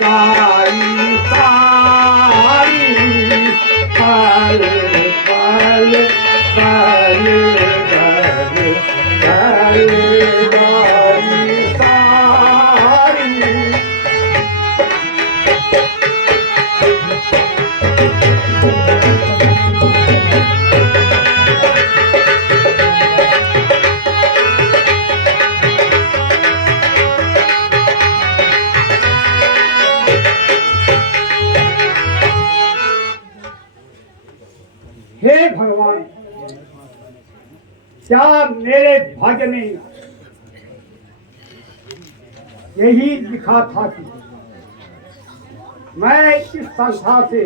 गाई सारी पल पल पल पल पल गाई सारी। हे भगवान, क्या मेरे भाग्य में यही लिखा था कि मैं इस संसार से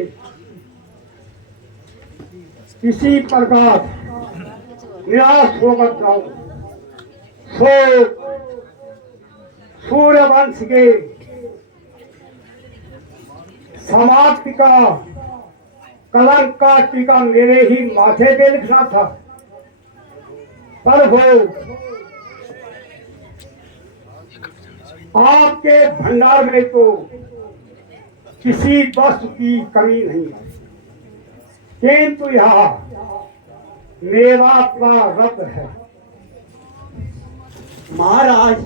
किसी प्रकार निराश होकर जाऊं। सूर्यवंश के समाप्ति का कलंक का टीका मेरे ही माथे पे लिखना था, पर वो आपके भंडार में तो किसी वस्तु की कमी नहीं है, किंतु यह मेरा प्रारब्ध है। महाराज,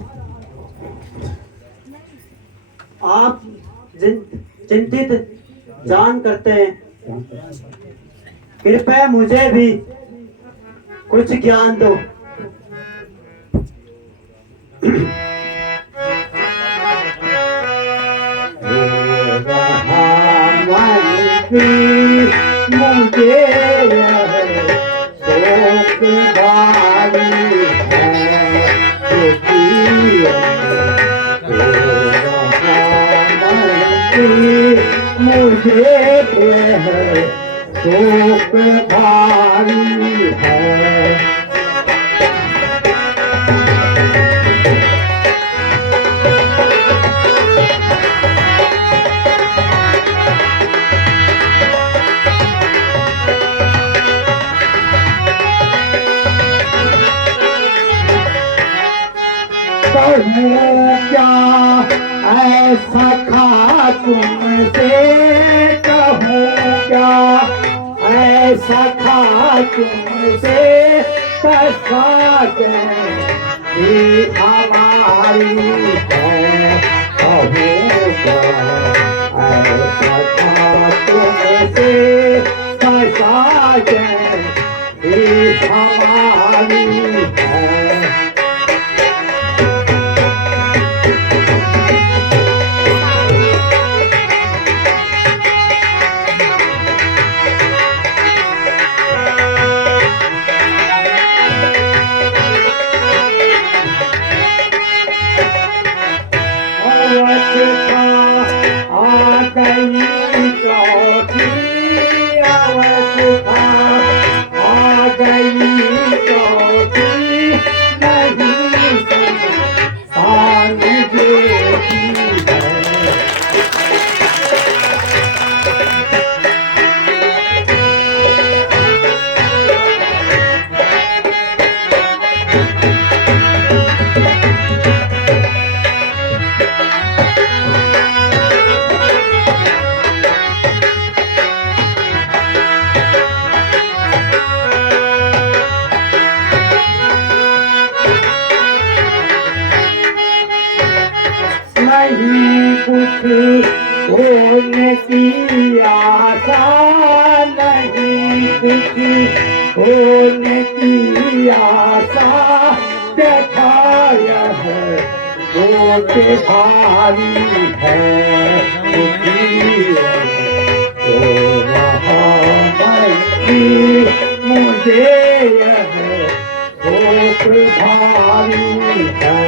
आप चिंतित जान करते हैं, कृपया मुझे भी कुछ ज्ञान दो। मुझे शोक भारी है, शोक भारी है। कहूँ क्या ऐसा खा तुमसे, कहूँ क्या ऐसा खा तुमसे, पसागे हमारी है। कहूँ क्या ऐसा खा तुमसे, पसागे हमारी है। नहीं कुछ होने की आशा, नहीं कुछ होने की आशा, दिखाया है बहुत भारी है। तो मुझे यह बहुत भारी है।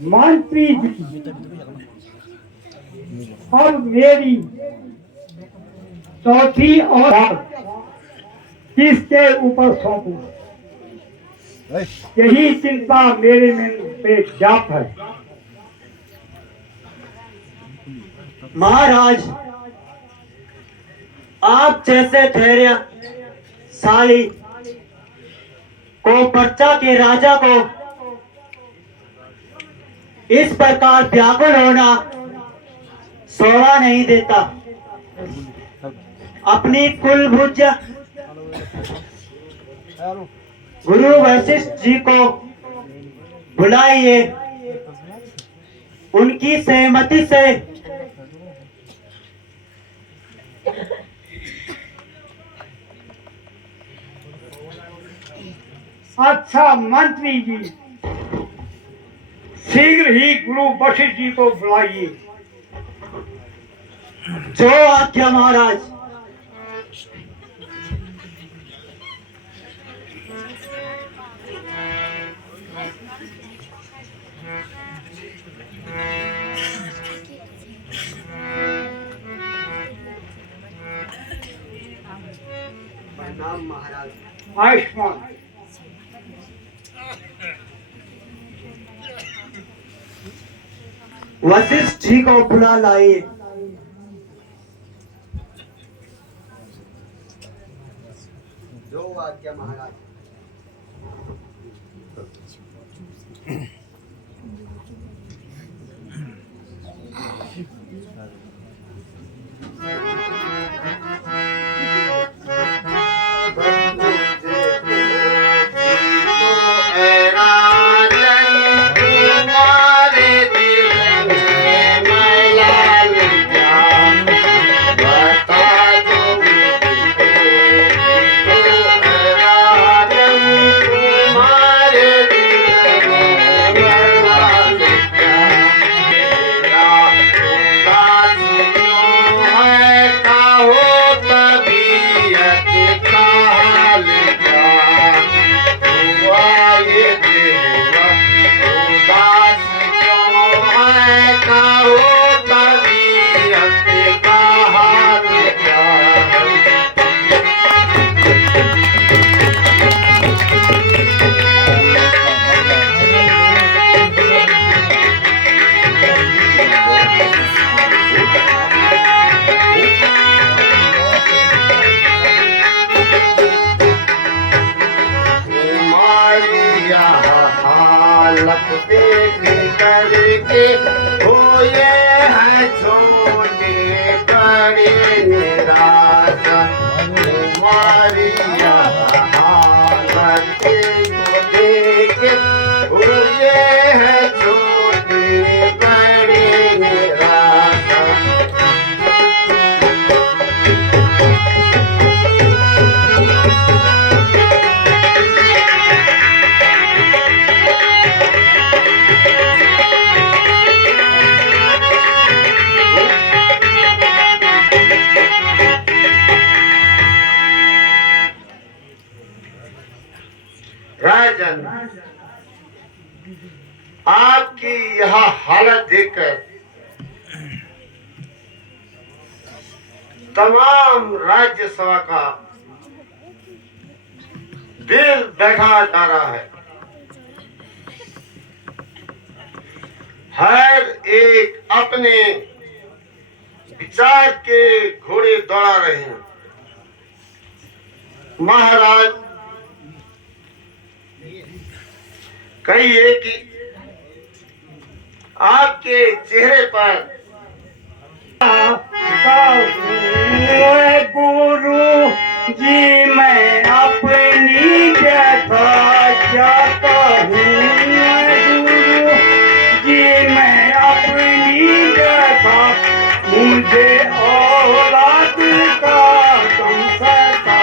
मंत्री जी और मेरी चौथी और किसके ऊपर सौंपूं? यही चिंता मेरे मन पे व्याप है। महाराज, आप जैसे धैर्यशाली को पर्चा के राजा को इस प्रकार व्याकुल होना शोभा नहीं देता। अपनी कुलभुज गुरु वशिष्ठ जी को बुलाइए, उनकी सहमति से अच्छा मंत्री जी, शीघ्र ही गुरु वशिष्ठ जी को बुलाइए। जो आज्ञा महाराज। प्रणाम महाराज। आयुष्मान। वशिष्ठ जी को बुला लाइए। जो आज्ञा महाराज। हालत देख करके हो ये है छोटे बड़े निराश। तुम्हारी हालत देख हो ये है छोटे बड़े निराश। राजन, आपकी यह हालत देखकर तमाम राज्य सभा का दिल बैठा जा रहा है। हर एक अपने विचार के घोड़े दौड़ा रहे हैं। महाराज, कहिए कि आपके चेहरे पर गुरु जी मैं अपनी व्यथा क्या कहूँ। गुरु जी मैं अपनी व्यथा, मुझे औलाद का कम सता,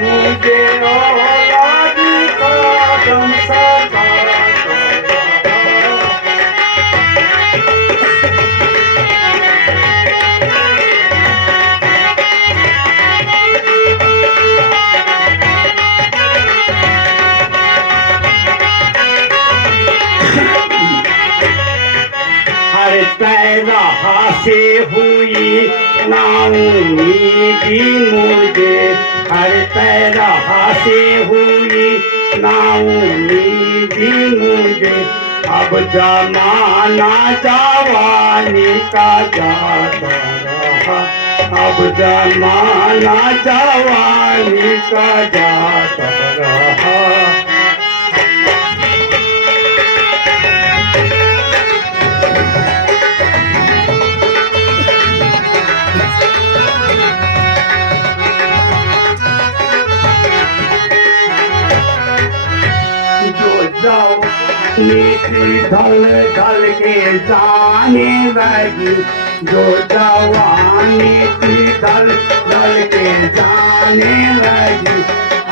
मुझे औलाद का कम सता। हर तरह से हुई ना उम्मीदी मुझे, हर पैरा से हुई ना उम्मीदी मुझे, अब जमाना जवानी का जाता रहा, अब जमाना जवानी का जाता रहा। नीति ढल ढल के जाने लगी, जो जवानी थी ढल ढल के जाने लगी,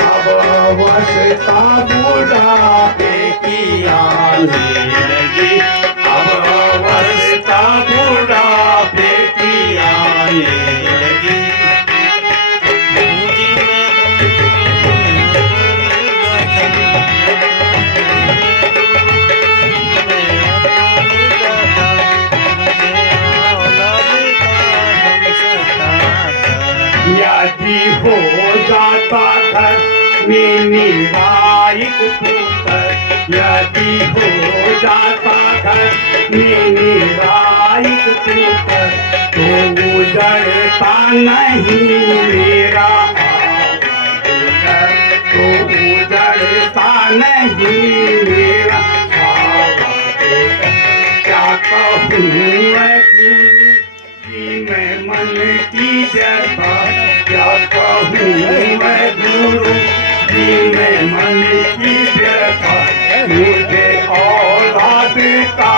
अब अवस्था बुढ़ापे की आने लगी, अब अवस्था बुढ़ापे की आने लगी। यदि हो जाता घर में मेरा एक पुत्र, यदि हो जाता घर में मेरा एक पुत्र, तो उजड़ता नहीं मेरा घर, तो उजड़ता नहीं मेरा घर। क्या कहूँ मैं गुरु की मैं मन की व्यथा, क्या कहूँ मैं गुरु जी मैं मन की व्यथा, मुझे औलाद का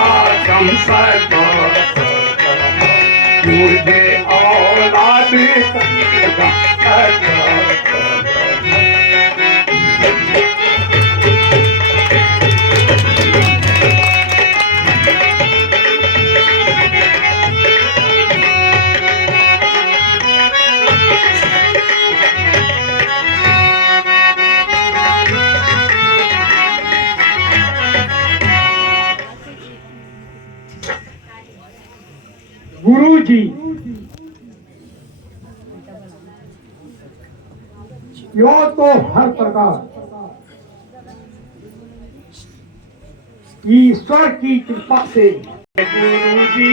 गम सता, मुझे औलाद का गम सता। गुरु जी यो तो हर प्रकार ईश्वर की कृपा से गुरु जी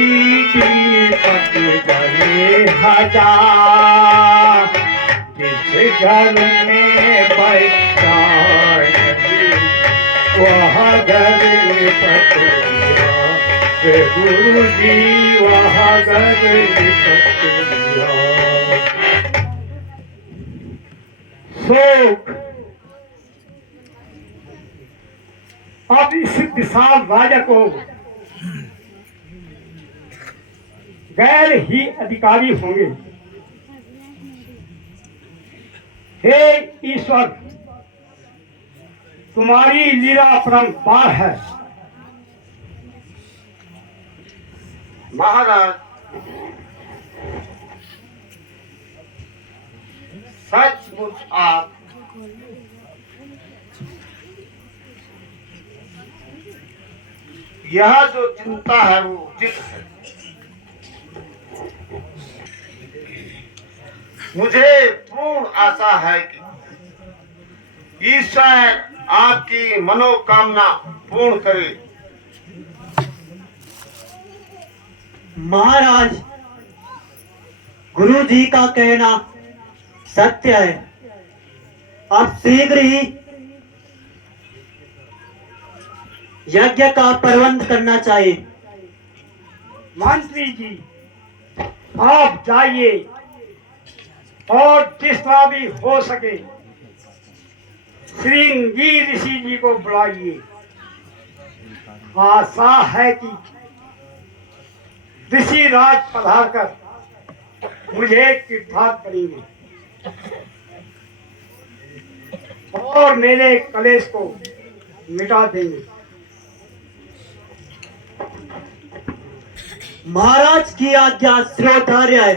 की पति करे हजार, जिस घर में बैठा वह घर पति, गुरु जी वह घर पति। शोक अब इस विशाल राजा को गैर ही अधिकारी होंगे। हे ईश्वर, तुम्हारी लीला अपरंपार है। महाराज, सचमुच आप यह जो चिंता है वो उचित है। मुझे पूर्ण आशा है कि ईश्वर आपकी मनोकामना पूर्ण करे। महाराज, गुरु जी का कहना सत्य है। अब शीघ्र ही यज्ञ का प्रबंध करना चाहिए। मंत्री जी, आप जाइए और जिस तरह भी हो सके श्रृंगी ऋषि जी को बुलाइए। आशा है कि ऋषि राज पधार कर मुझे कृतार्थ करेंगे और मेरे कलेश को मिटा देंगे। महाराज की आज्ञा श्रोधार्य है।